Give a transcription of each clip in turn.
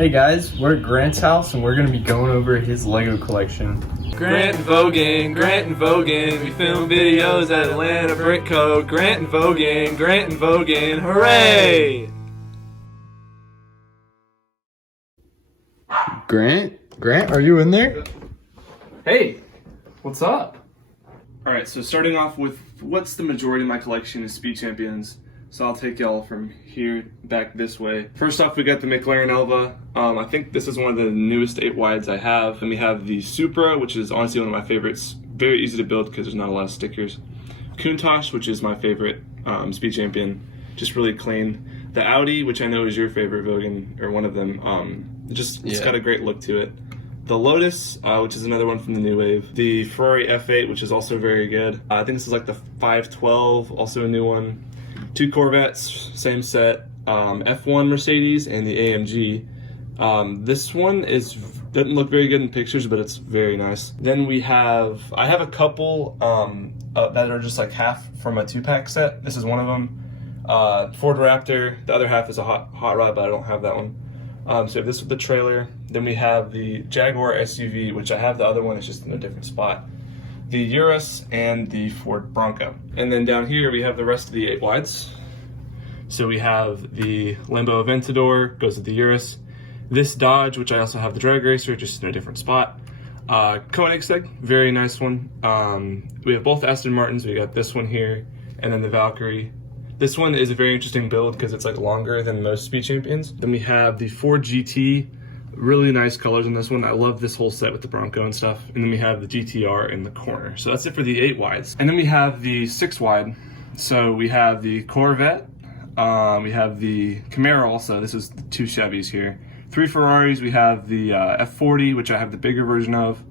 Hey guys, we're at Grant's house and we're going to be going over his Lego collection. Grant and Vogan, we film videos at Atlanta Brick Code. Grant and Vogan, hooray! Grant, are you in there? Hey, what's up? Alright, so starting off with what's the majority of my collection is Speed Champions. So I'll take y'all from here back this way. First off, we got the McLaren Elva. I think this is one of the newest 8 wides I have. And we have the Supra, which is honestly one of my favorites. Very easy to build because there's not a lot of stickers. Countach, which is my favorite Speed Champion, just really clean. The Audi, which I know is your favorite, Vogan, or one of them. It's got a great look to it. The Lotus, which is another one from the new wave. The Ferrari F8, which is also very good. I think this is like the 512, also a new one. 2 Corvettes, same set. F1 Mercedes and the AMG. This one doesn't look very good in pictures, but it's very nice. Then I have a couple that are just like half from a 2-pack set. This is one of them. Ford Raptor. The other half is a hot rod, but I don't have that one. So we have this with the trailer. Then we have the Jaguar SUV, which I have the other one, it's just in a different spot. The Urus and the Ford Bronco. And then down here we have the rest of the 8 wides. So we have the Lambo Aventador, goes with the Urus. This Dodge, which I also have the Drag Racer, just in a different spot. Koenigsegg, very nice one. We have both Aston Martins, we got this one here, and then the Valkyrie. This one is a very interesting build because it's like longer than most Speed Champions. Then we have the Ford GT, really nice colors in this one. I love this whole set with the Bronco and stuff. And then we have the GTR in the corner. So that's it for the 8 wides. And then we have the 6 wide. So we have the Corvette. We have the Camaro also. This is the 2 Chevys here. 3 Ferraris. We have the F40, which I have the bigger version of.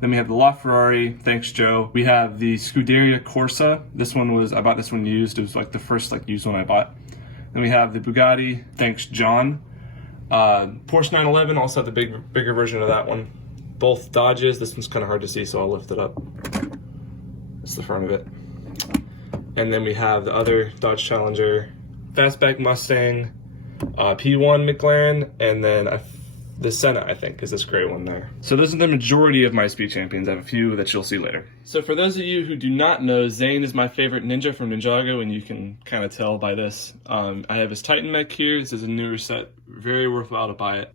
Then we have the LaFerrari, thanks Joe. We have the Scuderia Corsa. I bought this one used. It was like the first used one I bought. Then we have the Bugatti, thanks John. Porsche 911, also have the bigger version of that one. Both Dodges. This one's kind of hard to see, so I'll lift it up. That's the front of it. And then we have the other Dodge Challenger, Fastback Mustang, P1 McLaren, and then the Senna, I think, is this gray one there. So those are the majority of my Speed Champions. I have a few that you'll see later. So for those of you who do not know, Zane is my favorite ninja from Ninjago, and you can kind of tell by this. I have his Titan mech here. This is a newer set. Very worthwhile to buy it.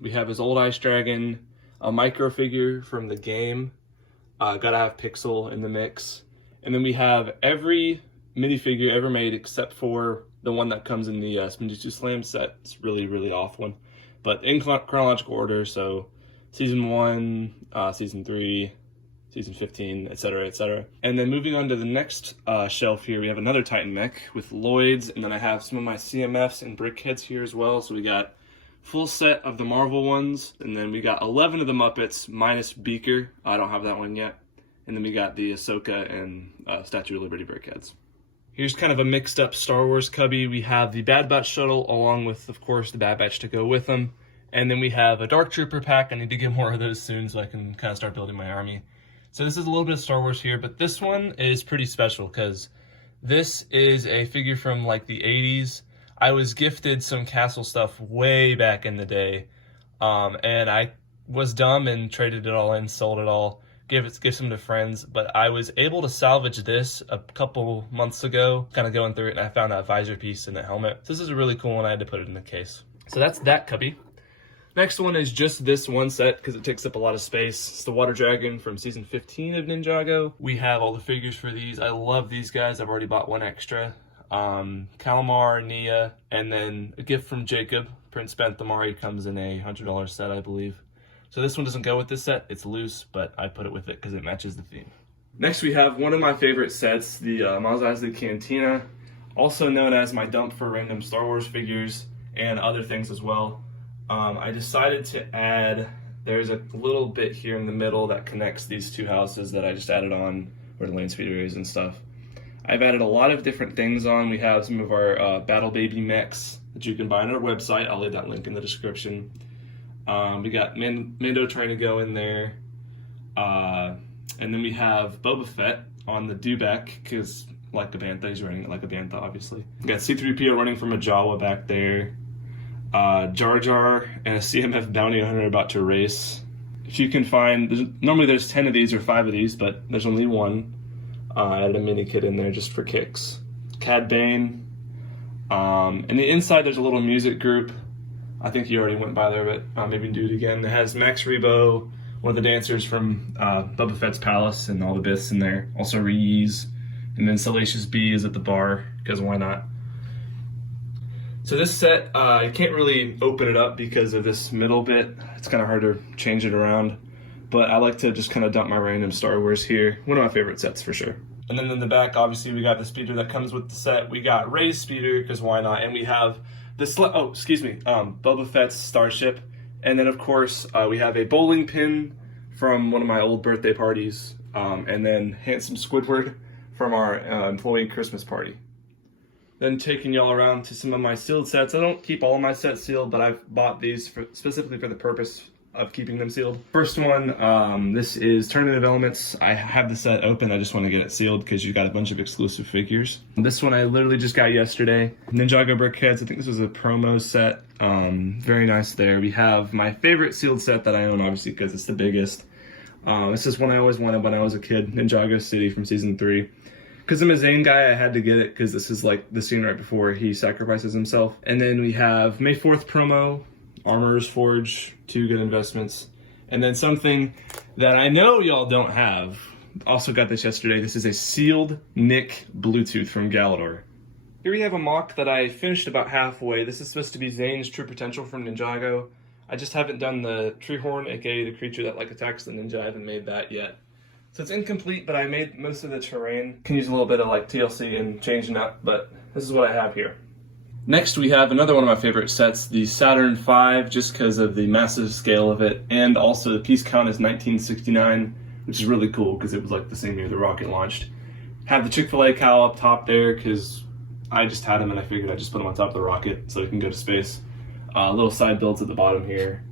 We have his old Ice Dragon, a micro figure from the game. Gotta have Pixel in the mix. And then we have every minifigure ever made except for the one that comes in the Spinjitzu Slam set. It's really, really off one. But in chronological order, so Season 1, Season 3, Season 15, etc., etc. And then moving on to the next shelf here, we have another Titan mech with Lloyds, and then I have some of my CMFs and Brickheads here as well. So we got full set of the Marvel ones, and then we got 11 of the Muppets minus Beaker. I don't have that one yet. And then we got the Ahsoka and Statue of Liberty Brickheads. Here's kind of a mixed up Star Wars cubby. We have the Bad Batch shuttle along with, of course, the Bad Batch to go with them. And then we have a Dark Trooper pack. I need to get more of those soon so I can kind of start building my army. So this is a little bit of Star Wars here, but this one is pretty special because this is a figure from like the 80s. I was gifted some Castle stuff way back in the day. And I was dumb and traded it all in, sold it all. Give some to friends, but I was able to salvage this a couple months ago, kind of going through it, and I found a visor piece and a helmet. So this is a really cool one. I had to put it in the case. So that's that cubby. Next one is just this one set because it takes up a lot of space. It's the Water Dragon from Season 15 of Ninjago. We have all the figures for these. I love these guys. I've already bought one extra. Calamar, Nia, and then a gift from Jacob. Prince Benthamari comes in a $100 set, I believe. So this one doesn't go with this set, it's loose, but I put it with it because it matches the theme. Next we have one of my favorite sets, the Mos Eisley Cantina, also known as my dump for random Star Wars figures and other things as well. I decided to add, there's a little bit here in the middle that connects these 2 houses that I just added on where the land speeder is and stuff. I've added a lot of different things on. We have some of our Battle Baby mechs that you can buy on our website. I'll leave that link in the description. We got Mando trying to go in there. And then we have Boba Fett on the Dewback, because like a Bantha, he's running it like a Bantha, obviously. We got C-3PO running from a Jawa back there. Jar Jar and a CMF bounty hunter about to race. If you can find, normally there's 10 of these or 5 of these, but there's only one. I added a mini kit in there just for kicks. Cad Bane. And the inside there's a little music group. I think you already went by there, but maybe do it again. It has Max Rebo, one of the dancers from Boba Fett's Palace, and all the bits in there. Also Reese. And then Salacious B is at the bar, because why not? So this set, you can't really open it up because of this middle bit. It's kind of hard to change it around. But I like to just kind of dump my random Star Wars here. One of my favorite sets for sure. And then in the back, obviously, we got the speeder that comes with the set. We got Rey's speeder, because why not? And we have this, Boba Fett's starship. And then, of course, we have a bowling pin from one of my old birthday parties. And then Handsome Squidward from our employee Christmas party. Then taking y'all around to some of my sealed sets. I don't keep all of my sets sealed, but I've bought these specifically for the purpose of keeping them sealed. First one, this is Tournament of Elements. I have the set open, I just want to get it sealed because you got a bunch of exclusive figures. This one I literally just got yesterday. Ninjago Brickheads, I think this was a promo set. Very nice there. We have my favorite sealed set that I own, obviously, because it's the biggest. This is one I always wanted when I was a kid, Ninjago City from Season 3. Because I'm a Zane guy, I had to get it because this is like the scene right before he sacrifices himself. And then we have May 4th promo, Armorer's Forge, 2 good investments. And then something that I know y'all don't have, also got this yesterday. This is a sealed Nick Bluetooth from Galador. Here we have a mock that I finished about halfway. This is supposed to be Zane's True Potential from Ninjago. I just haven't done the Treehorn, aka the creature that like attacks the ninja. I haven't made that yet. So it's incomplete, but I made most of the terrain. Can use a little bit of like TLC and changing up, but this is what I have here. Next we have another one of my favorite sets, the Saturn V, just because of the massive scale of it, and also the piece count is 1969, which is really cool because it was like the same year the rocket launched. Have the Chick-fil-A cowl up top there because I just had them and I figured I'd just put them on top of the rocket so it can go to space. Little side builds at the bottom here,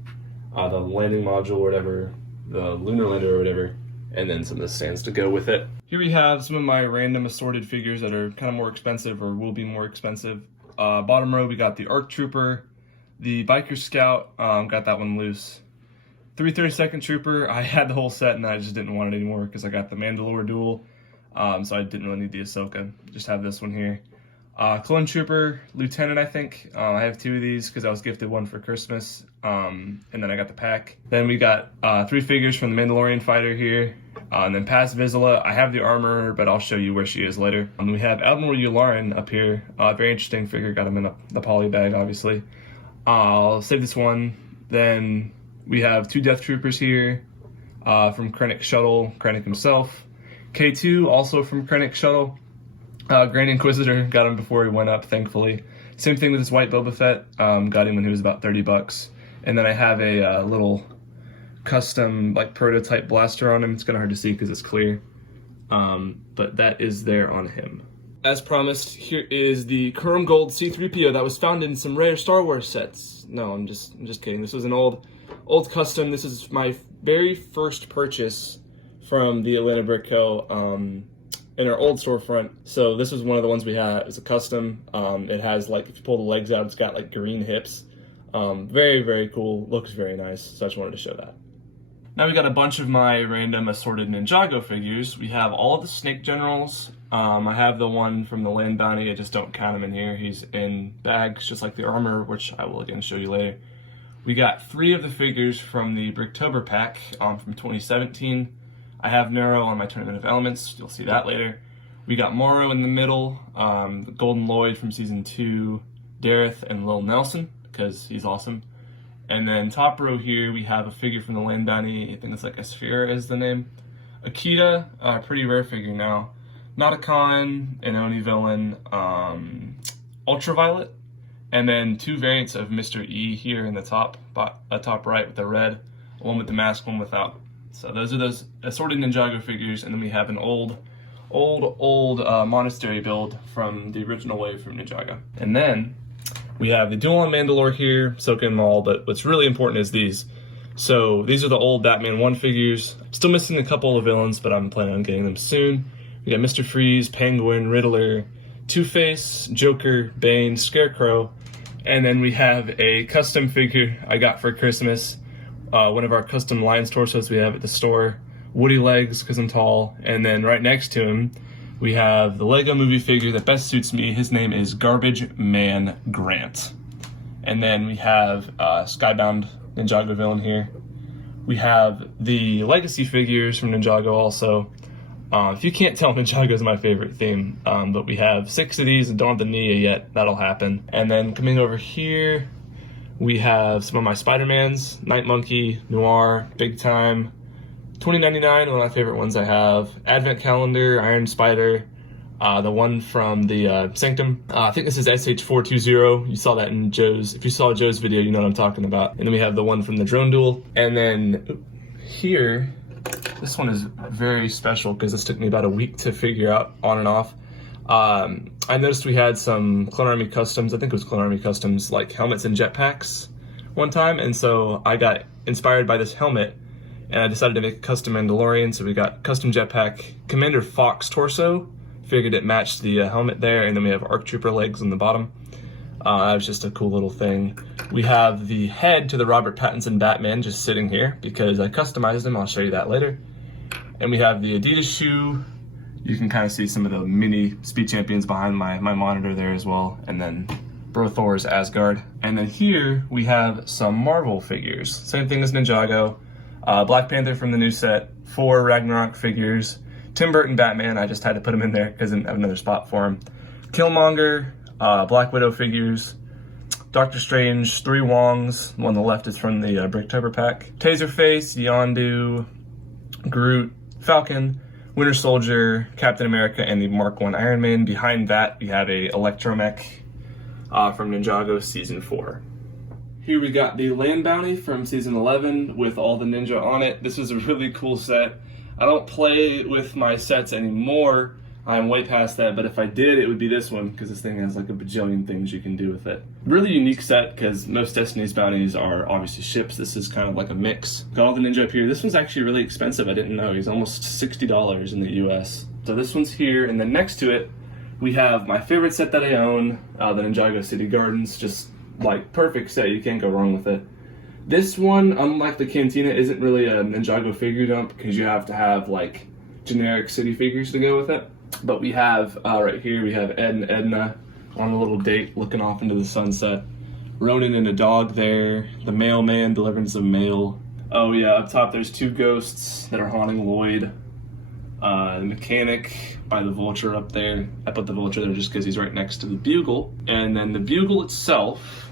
the landing module or whatever, the lunar lander or whatever, and then some of the stands to go with it. Here we have some of my random assorted figures that are kind of more expensive or will be more expensive. Bottom row, we got the ARC Trooper, the Biker Scout, got that one loose. 332nd Trooper, I had the whole set and I just didn't want it anymore because I got the Mandalore duel, so I didn't really need the Ahsoka. Just have this one here. Clone Trooper, Lieutenant, I think. I have 2 of these because I was gifted one for Christmas, and then I got the pack. Then we got 3 figures from the Mandalorian fighter here, and then Paz Vizsla. I have the armor, but I'll show you where she is later. We have Admiral Yularen up here. Very interesting figure. Got him in the poly bag, obviously. I'll save this one. Then we have 2 Death Troopers here from Krennic Shuttle, Krennic himself. K2, also from Krennic Shuttle. Grand Inquisitor, got him before he went up, thankfully. Same thing with this white Boba Fett, got him when he was about $30. And then I have a little custom, like, prototype blaster on him. It's kind of hard to see because it's clear, but that is there on him. As promised, here is the Chrome Gold C-3PO that was found in some rare Star Wars sets. No, I'm just kidding. This was an old custom. This is my very first purchase from the Atlanta Brick Co. In our old storefront. So this was one of the ones we had. It's a custom. It has, like, if you pull the legs out, it's got like green hips. Very, very cool. Looks very nice. So I just wanted to show that. Now we got a bunch of my random assorted Ninjago figures. We have all of the Snake Generals. I have the one from the Land Bounty. I just don't count him in here. He's in bags, just like the armor, which I will again show you later. We got 3 of the figures from the Bricktober pack from 2017. I have Nero on my Tournament of Elements. You'll see that later. We got Morrow in the middle, the Golden Lloyd from Season 2, Dareth, and Lil Nelson, because he's awesome. And then top row here, we have a figure from the Land Bounty. I think it's like Asphira is the name. Akita, pretty rare figure now. Nauticon, an Oni villain, Ultraviolet, and then 2 variants of Mr. E here in the top right with the red, one with the mask, one without. So those are those assorted Ninjago figures, and then we have an old monastery build from the original wave from Ninjago. And then we have the Duel on Mandalore here, soaking them all, but what's really important is these. So these are the old Batman 1 figures. Still missing a couple of villains, but I'm planning on getting them soon. We got Mr. Freeze, Penguin, Riddler, Two-Face, Joker, Bane, Scarecrow, And then we have a custom figure I got for Christmas. One of our custom Lions torsos we have at the store. Woody legs because I'm tall. And then right next to him, we have the Lego movie figure that best suits me. His name is Garbage Man Grant. And then we have Skybound Ninjago villain here. We have the Legacy figures from Ninjago also. If you can't tell, Ninjago is my favorite theme. But we have 6 of these and don't have the Nia yet. That'll happen. And then coming over here, we have some of my Spider-Mans. Night Monkey, Noir, Big Time. 2099, one of my favorite ones I have. Advent Calendar, Iron Spider. The one from the Sanctum. I think this is SH420. You saw that in Joe's. If you saw Joe's video, you know what I'm talking about. And then we have the one from the Drone Duel. And then here, this one is very special because this took me about a week to figure out on and off. I noticed we had some Clone Army Customs, I think it was Clone Army Customs, like helmets and jetpacks one time. And so I got inspired by this helmet and I decided to make a custom Mandalorian. So we got custom jetpack, Commander Fox torso. Figured it matched the helmet there, and then we have ARC Trooper legs on the bottom. That was just a cool little thing. We have the head to the Robert Pattinson Batman just sitting here because I customized him. I'll show you that later. And we have the Adidas shoe. You can kind of see some of the mini Speed Champions behind my monitor there as well. And then Bro Thor's Asgard. And then here we have some Marvel figures. Same thing as Ninjago. Black Panther from the new set. 4 Ragnarok figures. Tim Burton Batman, I just had to put him in there because I didn't have another spot for him. Killmonger, Black Widow figures, Doctor Strange, 3 Wongs, one on the left is from the Bricktober pack, Taserface, Yondu, Groot, Falcon, Winter Soldier, Captain America, and the Mark I Iron Man. Behind that, we have a Electromech from Ninjago Season 4. Here we got the Land Bounty from Season 11 with all the ninja on it. This was a really cool set. I don't play with my sets anymore. I'm way past that, but if I did, it would be this one because this thing has like a bajillion things you can do with it. Really unique set because most Destiny's bounties are obviously ships. This is kind of like a mix. Got all the ninja up here. This one's actually really expensive. I didn't know. He's almost $60 in the US. So this one's here, and then next to it, we have my favorite set that I own, the Ninjago City Gardens. Just like perfect set. You can't go wrong with it. This one, unlike the Cantina, isn't really a Ninjago figure dump because you have to have like generic city figures to go with it. But we have, right here, we have Ed and Edna on a little date looking off into the sunset. Ronan and a dog there. The mailman, Deliverance of Mail. Oh yeah, up top there's 2 ghosts that are haunting Lloyd. The mechanic by the Vulture up there. I put the Vulture there just because he's right next to the Bugle. And then the Bugle itself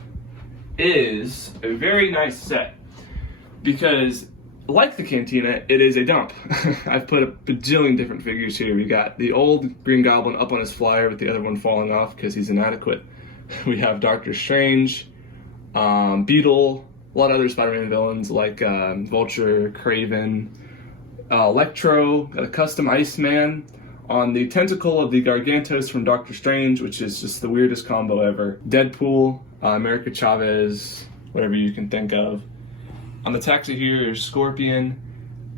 is a very nice set because, like the Cantina, it is a dump. I've put a bajillion different figures here. We got the old Green Goblin up on his flyer with the other one falling off because he's inadequate. We have Doctor Strange, Beetle, a lot of other Spider-Man villains like Vulture, Kraven, Electro, got a custom Iceman on the tentacle of the Gargantos from Doctor Strange, which is just the weirdest combo ever. Deadpool, America Chavez, whatever you can think of. On the taxi here is Scorpion,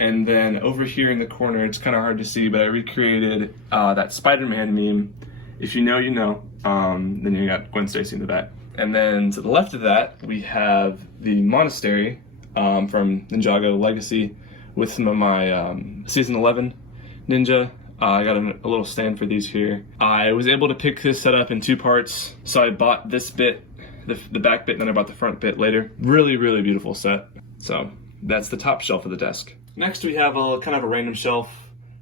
and then over here in the corner, it's kind of hard to see, but I recreated that Spider-Man meme. If you know, you know. Then you got Gwen Stacy in the back. And then to the left of that, we have the Monastery from Ninjago Legacy with some of my Season 11 Ninja. I got a little stand for these here. I was able to pick this setup in 2 parts, so I bought this bit, the back bit, and then I bought the front bit later. Really, really beautiful set. So that's the top shelf of the desk. Next we have a kind of a random shelf,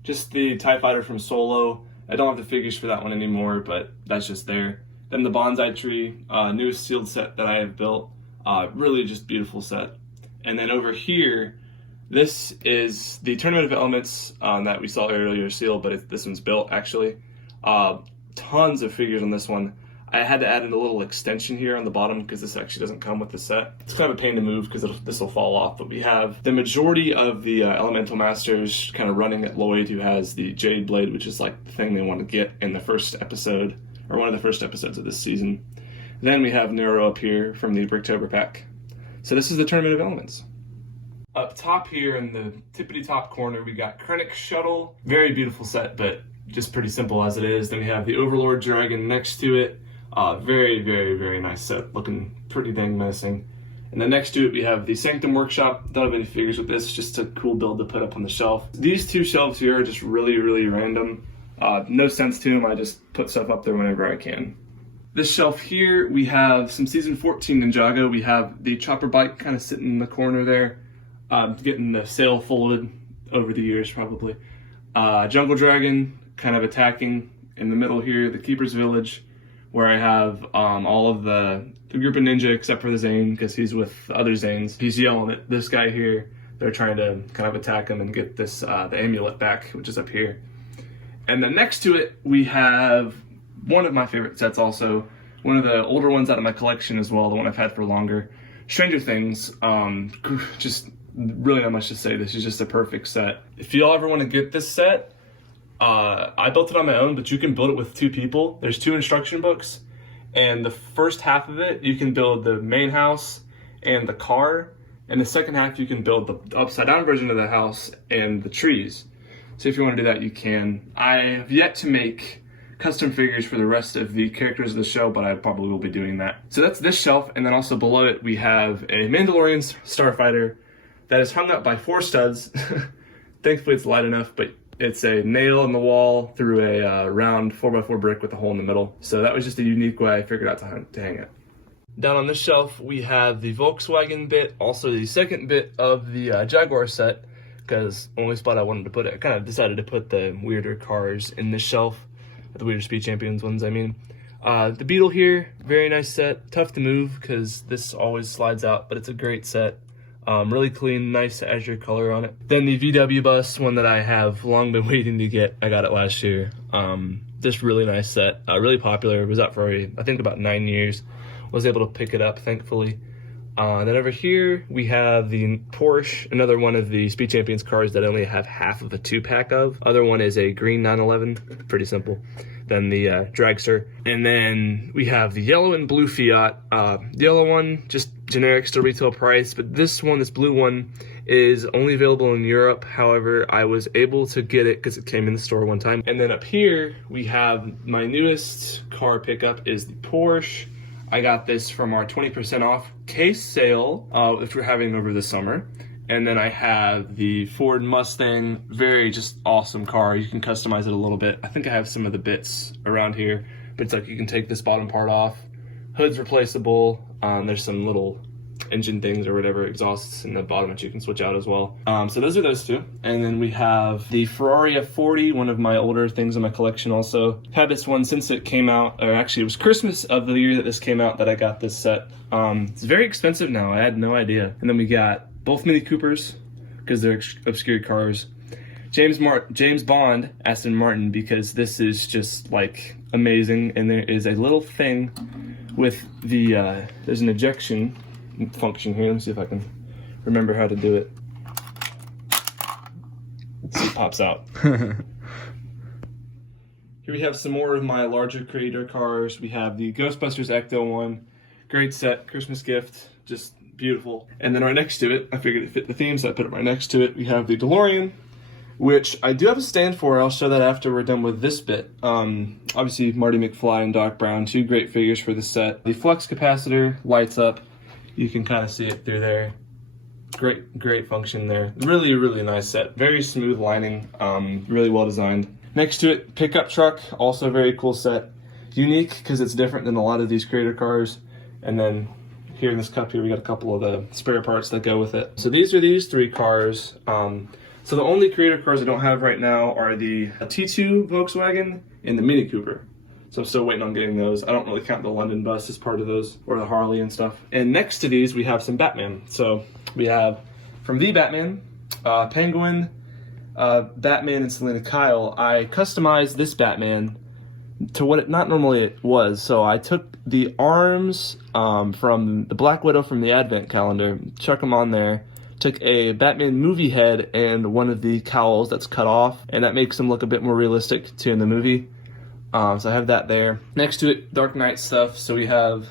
just the TIE Fighter from Solo. I don't have the figures for that one anymore, but that's just there. Then the Bonsai Tree, newest sealed set that I have built. Really just beautiful set. And then over here, this is the Tournament of Elements that we saw earlier sealed, but this one's built actually. Tons of figures on this one. I had to add in a little extension here on the bottom because this actually doesn't come with the set. It's kind of a pain to move because this will fall off, but we have the majority of the Elemental Masters kind of running at Lloyd, who has the Jade Blade, which is like the thing they want to get in the first episode, or one of the first episodes of this season. Then we have Nero up here from the Bricktober pack. So this is the Tournament of Elements. Up top here in the tippity top corner, we got Krennic Shuttle. Very beautiful set, but just pretty simple as it is. Then we have the Overlord Dragon next to it. Very, very, very nice set, looking pretty dang menacing. And then next to it, we have the Sanctum Workshop. Don't have any figures with this, just a cool build to put up on the shelf. These two shelves here are just really, really random. No sense to them, I just put stuff up there whenever I can. This shelf here, we have some Season 14 Ninjago. We have the Chopper Bike kind of sitting in the corner there, getting the sail folded over the years probably. Jungle Dragon kind of attacking in the middle here, the Keeper's Village, where I have all of the group of ninja except for the Zane, because he's with the other Zanes. He's yelling at this guy here. They're trying to kind of attack him and get this the amulet back, which is up here. And then next to it, we have one of my favorite sets also, one of the older ones out of my collection as well, the one I've had for longer. Stranger Things, just really not much to say. This is just a perfect set. If y'all ever want to get this set, I built it on my own, but you can build it with 2 people. There's 2 instruction books, and the first half of it, you can build the main house and the car, and the second half, you can build the upside down version of the house and the trees. So if you want to do that, you can. I have yet to make custom figures for the rest of the characters of the show, but I probably will be doing that. So that's this shelf, and then also below it, we have a Mandalorian Starfighter that is hung up by 4 studs. Thankfully, it's light enough, but it's a nail in the wall through a round 4x4 brick with a hole in the middle. So that was just a unique way I figured out to hang it. Down on this shelf, we have the Volkswagen bit, also the second bit of the Jaguar set, because only spot I wanted to put it. I kind of decided to put the weirder cars in this shelf, the weirder Speed Champions ones, I mean. The Beetle here, very nice set. Tough to move because this always slides out, but it's a great set. Really clean, nice azure color on it. Then the VW bus, one that I have long been waiting to get. I got it last year. Just really nice set, really popular. It was out for, I think, about 9 years. Was able to pick it up, thankfully. Then over here, we have the Porsche, another one of the Speed Champions cars that I only have half of a 2-pack of. Other one is a green 911, pretty simple. Then the Dragster. And then we have the yellow and blue Fiat. The yellow one, just generic, still retail price, but this one, this blue one, is only available in Europe. However, I was able to get it because it came in the store one time. And then up here, we have my newest car pickup is the Porsche. I got this from our 20% off case sale, which we're having over the summer. And then I have the Ford Mustang, very just awesome car. You can customize it a little bit. I think I have some of the bits around here, but it's like you can take this bottom part off. Hood's replaceable. There's some little engine things or whatever, exhausts in the bottom that you can switch out as well. So those are those two. And then we have the Ferrari F40, one of my older things in my collection also. Had this one since it came out, or actually it was Christmas of the year that this came out that I got this set. It's very expensive now, I had no idea. And then we got both Mini Coopers, because they're obscure cars. James Bond, Aston Martin, because this is just like amazing. And there is a little thing with the, there's an ejection function here. Let me see if I can remember how to do it. Let's see, it pops out. Here we have some more of my larger creator cars. We have the Ghostbusters Ecto one. Great set, Christmas gift, just beautiful. And then right next to it, I figured it fit the theme, so I put it right next to it. We have the DeLorean, which I do have a stand for. I'll show that after we're done with this bit. Obviously, Marty McFly and Doc Brown, 2 great figures for the set. The flux capacitor lights up. You can kind of see it through there. Great function there. Really, really nice set. Very smooth lining, really well designed. Next to it, pickup truck, also very cool set. Unique because it's different than a lot of these creator cars. And then here in this cup here, we got a couple of the spare parts that go with it. So these are these 3 cars. So the only creator cars I don't have right now are the T2 Volkswagen and the Mini Cooper. So I'm still waiting on getting those. I don't really count the London bus as part of those, or the Harley and stuff. And next to these, we have some Batman. So we have from the Batman, Penguin, Batman, and Selena Kyle. I customized this Batman to what it not normally it was. So I took the arms from the Black Widow from the Advent calendar, chuck them on there, took a Batman movie head and one of the cowls that's cut off, and that makes them look a bit more realistic to in the movie. So I have that there. Next to it, Dark Knight stuff. So we have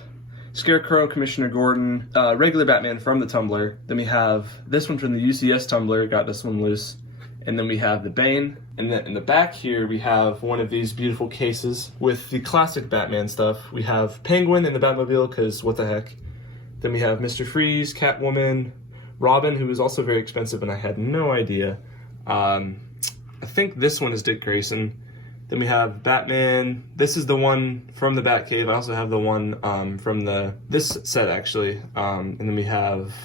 Scarecrow, Commissioner Gordon, regular Batman from the Tumbler. Then we have this one from the UCS Tumbler, got this one loose. And then we have the Bane. And then in the back here, we have one of these beautiful cases with the classic Batman stuff. We have Penguin in the Batmobile, because what the heck. Then we have Mr. Freeze, Catwoman, Robin, who is also very expensive, and I had no idea. I think this one is Dick Grayson. Then we have Batman. This is the one from the Batcave. I also have the one from this set, actually. And then we have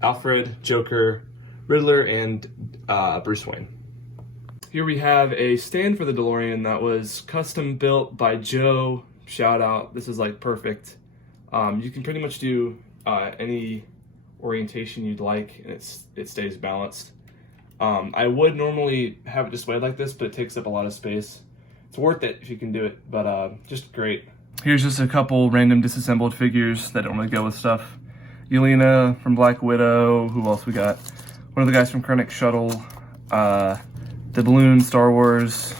Alfred, Joker, Riddler, and Bruce Wayne. Here we have a stand for the DeLorean that was custom built by Joe. Shout out. This is like perfect. You can pretty much do any orientation you'd like, and it stays balanced. I would normally have it displayed like this, but it takes up a lot of space. It's worth it if you can do it, but just great. Here's just a couple random disassembled figures that don't really go with stuff. Yelena from Black Widow. Who else we got? One of the guys from Krennic Shuttle. The balloon, Star Wars.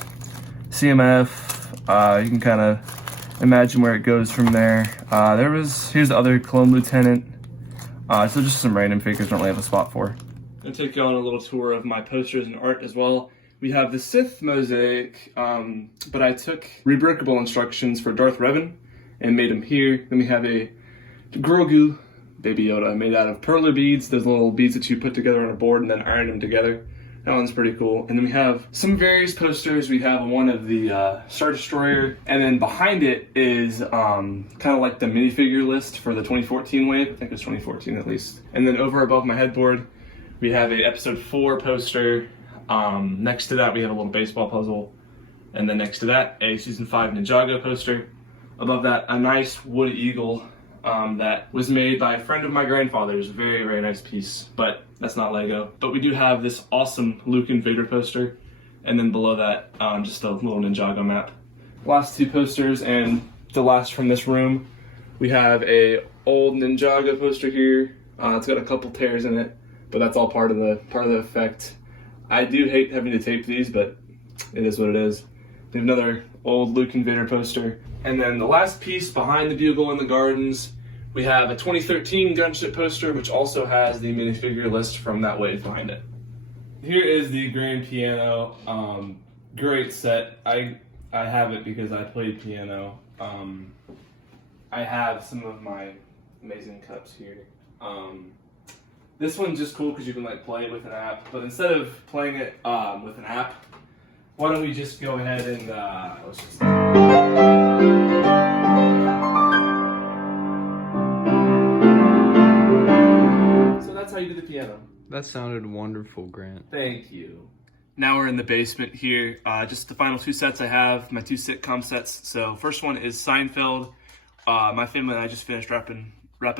CMF. You can kind of imagine where it goes from there. Here's the other clone lieutenant. So just some random figures don't really have a spot for. I'm gonna take you on a little tour of my posters and art as well. We have the Sith mosaic, but I took rebreakable instructions for Darth Revan and made him here. Then we have a Grogu, Baby Yoda, made out of perler beads, those little beads that you put together on a board and then iron them together. That one's pretty cool. And then we have some various posters. We have one of the Star Destroyer, and then behind it is kind of like the minifigure list for the 2014 wave. I think it was 2014 at least. And then over above my headboard, we have a episode 4 poster. Next to that, we have a little baseball puzzle. And then next to that, a season 5 Ninjago poster. Above that, a nice wood eagle that was made by a friend of my grandfather's. Very, very nice piece, but that's not Lego. But we do have this awesome Luke and Vader poster. And then below that, just a little Ninjago map. Last 2 posters, and the last from this room, we have a old Ninjago poster here. It's got a couple tears in it, but that's all part of the effect. I do hate having to tape these, but it is what it is. We have another old Luke and Vader poster. And then the last piece behind the Bugle in the Gardens, we have a 2013 Gunship poster, which also has the minifigure list from that wave behind it. Here is the grand piano. Great set. I have it because I played piano. I have some of my amazing cups here. This one's just cool because you can like play it with an app, but instead of playing it with an app, why don't we just go ahead and let's just... So that's how you do the piano. That sounded wonderful, Grant. Thank you. Now we're in the basement here. Just the final 2 sets I have, my 2 sitcom sets. So first one is Seinfeld. My family and I just finished wrapping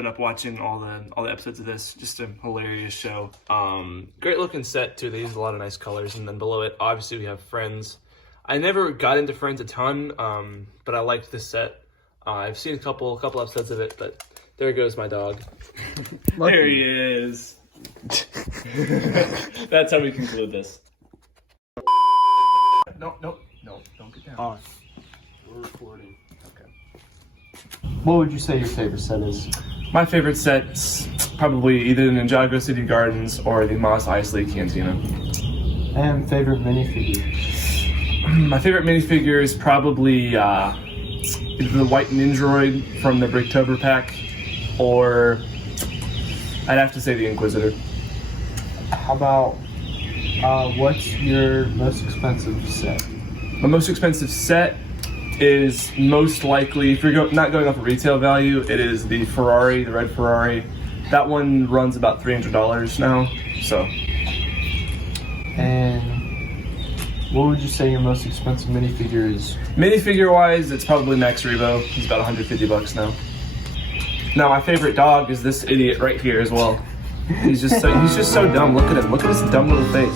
up watching all the episodes of this. Just a hilarious show. Great looking set too. They use a lot of nice colors. And then below it, obviously we have Friends. I never got into Friends a ton, but I liked this set. I've seen a couple episodes of it, but there goes my dog. There he is. That's how we conclude this. No, don't get down. We're recording. Okay. What would you say your favorite set is? My favorite set's probably either the Ninjago City Gardens or the Mos Eisley Cantina. And favorite minifigure? My favorite minifigure is probably either the White Ninjaroid from the Bricktober pack, or I'd have to say the Inquisitor. How about, what's your most expensive set? My most expensive set is most likely, if you're not going off of retail value, it is the Ferrari, the red Ferrari. That one runs about $300 now, so. And what would you say your most expensive minifigure is? Minifigure wise, it's probably Max Rebo. He's about $150 now. Now my favorite dog is this idiot right here as well. He's just so dumb. Look at him. Look at his dumb little face.